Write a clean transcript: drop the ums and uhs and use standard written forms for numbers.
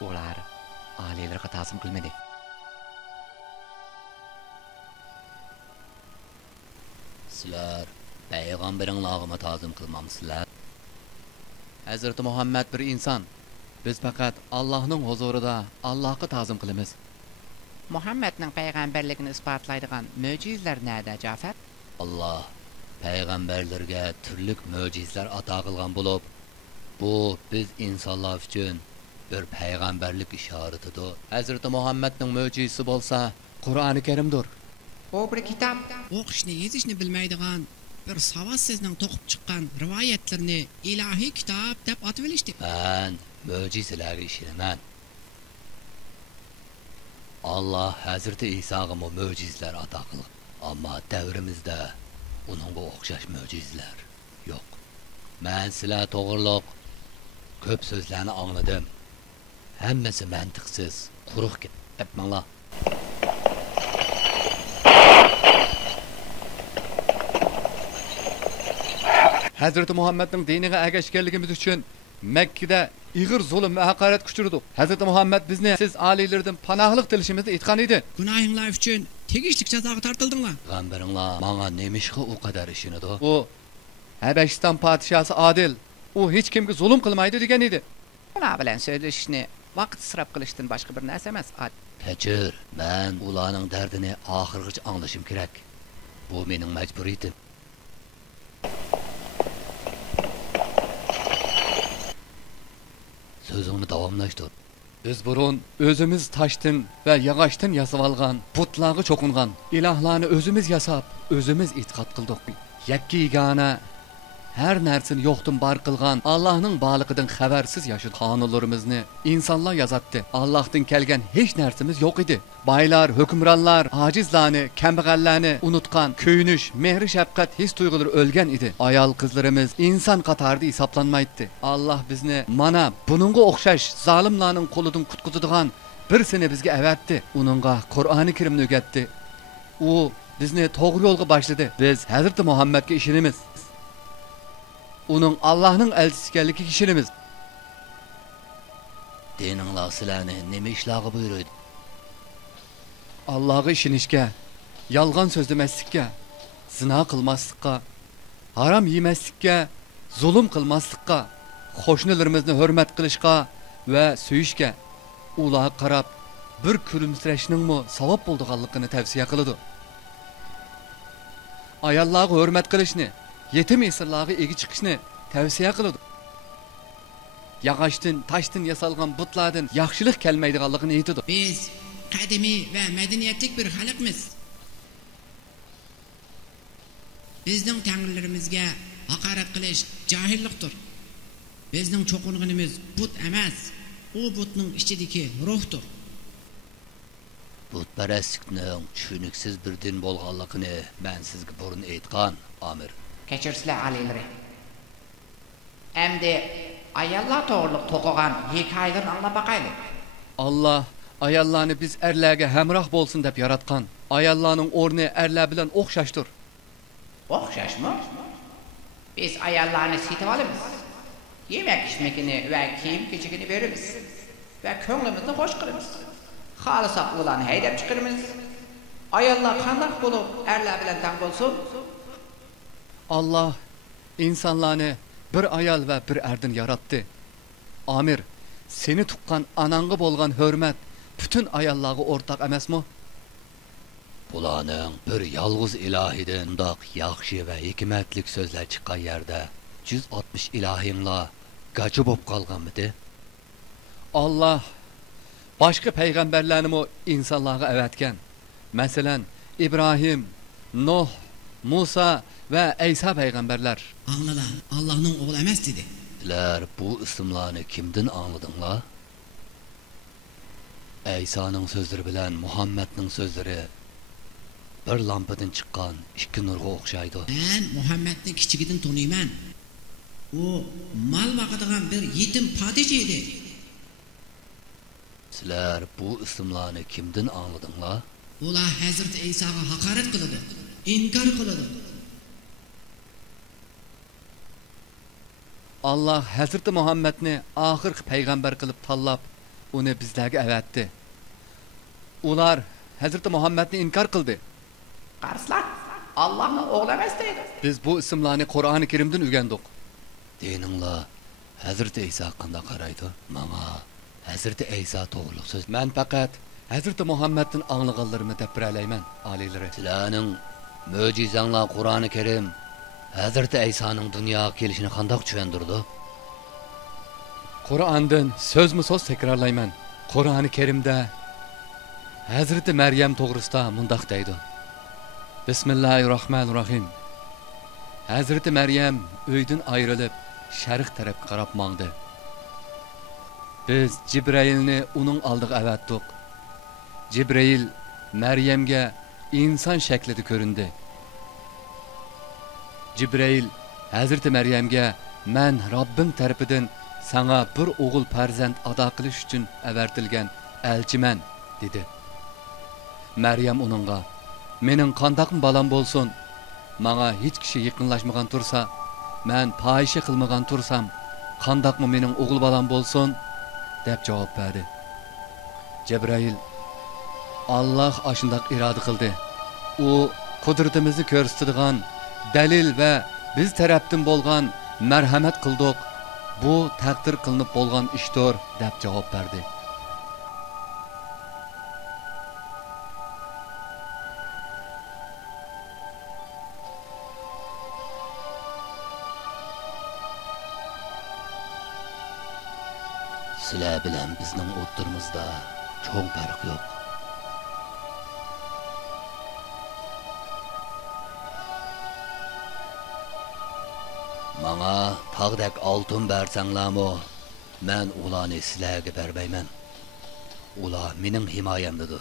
ular aliylarga ta'zim qilmadi. Sizlar payg'ambaringlarga ta'zim qilmamsizlar. Hazreti Muhammad bir inson. Biz faqat Allohning huzurida Allohga ta'zim qilamiz. Muhammadning payg'ambarligini isbotlaydigan mo'jizalar nada, Ja'far? Allah payg'ambarlarga turli mo'jizalar ato qilgan bo'lib, bu biz insonlar uchun bir payg'ambarlik ishoratidir. Hazreti Muhammadning mo'jizasi bo'lsa, Qur'oni Karimdir. O bir kitap. O'qishni, yezishni bilmaydigan bir savodsizning to'qib chiqqan rivoyatlarni ilohiy kitob deb atib olishdi. Men mo'jizalarga ishonaman. Allah Hazreti İsa'ga mo'jizalar ato qilgan. Ammo davrimizda uningga o'xshash mo'jizalar yo'q. Men sizlar to'g'riliq ko'p so'zlarni angladim. Hammasi mantiqsiz, quruq gap. Mangla. Hazreti Muhammed'in diniga ergashganligimiz uchun Mekkada ig'ir zulm va haqorat kuchirdi. Hazreti Muhammed bizni siz aliylardan panohlik tilishimizni aytgan edi. Gunohinglar uchun tegishli jazoga tortildinglar. Payg'ambaringlar menga nemishqa u qadar ishonadi? U Habashiston podshosi Adil, u hech kimga zulm qilmaydi degan edi. Ular bilan so'zlashishni vaqt isrof qilishdan boshqa bir narsa emas. Kechir, men ularning dardini oxirigacha anglashim kerak. Bu mening majburiyatim. Sözünü davamlaştır. Biz burun özümüz taştın ve yağaçtın yasab algan, putlağı çokungan, ilahlarını özümüz yasab, özümüz itiqat qildik. Yakki yegana her narsani yo'qdan bar qilgan Allohning borligidan xabarsiz yashid qonunlarimizni insonlar yozatdi. Allohdan kelgan hech narsamiz yo'q edi. Baylar, hukmronlar, ojizlarni, kambag'allarni unutgan, kuyinish, mehri shafqat his tuyg'ulari o'lgan edi. Ayol qizlarimiz inson qatorida hisoblanmaydi. Alloh bizni mana buningga o'xshash zolimlarning qo'lidan qutqizadigan birsini bizga avatdi. Uningga Qur'oni Karimni o'rgatdi. U bizni to'g'ri yo'lga boshladi. Biz Hazreti Muhammadga ishonamiz. Onun Allah'ın elçisi ekanligiga ishonamiz. Dininglar sizlarni nima ishlarga buyuradi? Allah'a ishonishga, yolg'on so'zlamaslikka, zina qilmaslikka, harom yemaslikka, zulm qilmaslikka, qo'shnilarimizni hurmat qilishga va suyishga, ularga qarab bir kulimsirashning savob bo'lganligini tavsiya qiladi. Ayollarga hurmat qilishni, yetim esirlarga egi chiqishni tavsiya qiladi. Yağaçdan, taşdan yasalgan butlardan yaxshilik kelmaydiganligini aytadi. Biz qadimiy va madaniyatli bir xalqmiz. Bizning tanrılarimizga haqorat qilish jahillikdir. Bizning cho'qinganimiz but emas, u butning ichidagi ruhdir. Butparastlikning tushuniksiz bir din bo'lganligini men sizga burun aytgan, Amir. Kechirsizlar aliylar. Endi ayollar to'g'riliq to'qigan hikoyalarni anglab baqaylik. Allah ayollarni biz erlarga hamroh bo'lsin deb yaratgan. Ayollarning o'rni erlar bilan o'xshashdir. O'xshashmi? Biz ayollarni setib olamiz. Yemek içmekini ve kiyim-kechigini beramiz ve ko'nglimizni xo'sh qilamiz. Xohlasak ularni haydab chiqaramiz. Ayollar qanday bo'lib erlar bilan tang bo'lsin? Allah insanlarni bir ayol ve bir erdan yarattı. Amir, seni tuqqan ananga bo'lgan hurmat bütün ayollarga o'rtaq emasmi? Bularning bir yolg'iz ilohidan undaq yaxshi va hikmatli so'zlar chiqqan yerda 160 ilohinglar gachi bo'lib qolganmidi? Allah başka peygamberlerini mi insanlara evetken? Mesela İbrahim, Nuh, Musa ve İsa peygamberler. Anlalar, Allah'ın oğlu emas dedi. Sizlar bu ismlarni kimdan anladinglar? İsa'nın sözleri bilen Muhammed'nin sözleri bir lampadan chiqqan ikki nurga o'xshaydi. Ben Muhammed'ni kichigidan tanıyman. O mal boqadigan bir yetim podsho edi. Sizlar bu ismlarni kimdan anladinglar? Ular Hazreti İsa'ga haqorat qiladi, inkor qiladi. Allah Hazreti Muhammed'ni ahir peygamber kılıp tallab, uni bizlarga avatdi. Ular Hazreti Muhammadni inkor qildi. Qarslar Allohning o'g'li emas deydi. Biz bu ismlarni Qur'oni Karimdan o'rgandik. Diningla Hazreti İsa qanday qaraydi? Manga Hazreti İsa to'g'riliq so'z. Men faqat Hazreti Muhammaddan anglaganlarimni deb beralayman, oliylari. Sizlarning mo'jizanglar Qur'oni Karim Hazreti İsa'ning dunyoga kelishini qanday tushundirdi? Qur'ondan so'zma-so'z takrorlayman. Qur'oni Karimda Hazreti Maryam to'g'risida mundaq deydi. Bismillahirrohmanirrohim. Hazreti Maryam uydan ayrilib, sharq tarafga qarab mangdi. Biz Jibrailni uning oldiga avatdik. Jibrail Maryamga inson shaklida ko'rindi. Jibrail Hazreti Maryamga "Men Robbing tarafidan sana bir o'g'il farzand ado qilish uchun avartilgan elchiman" dedi. Maryam uningga "Mening qandaqmi balam bo'lsin? Manga hech kishi yaqinlashmagan tursa, men fohisha qilmagan tursam, qandaqmi mening o'g'il balam bo'lsin?" deb javob berdi. Jibrail Allah ashundaq iroda qildi. U qudratimizni ko'rsatadigan dalil va biz tarafdan bo'lgan marhamat qildik. Bu taqdir qilinib bo'lgan ishdir deb javob berdi. Sizlar bilan bizning o'ttirimizda cho'ng farq yo'q. Manga tog'dak oltin bersanglarmi, men ularni sizlarga bermayman. Ular mening himoyamdadir.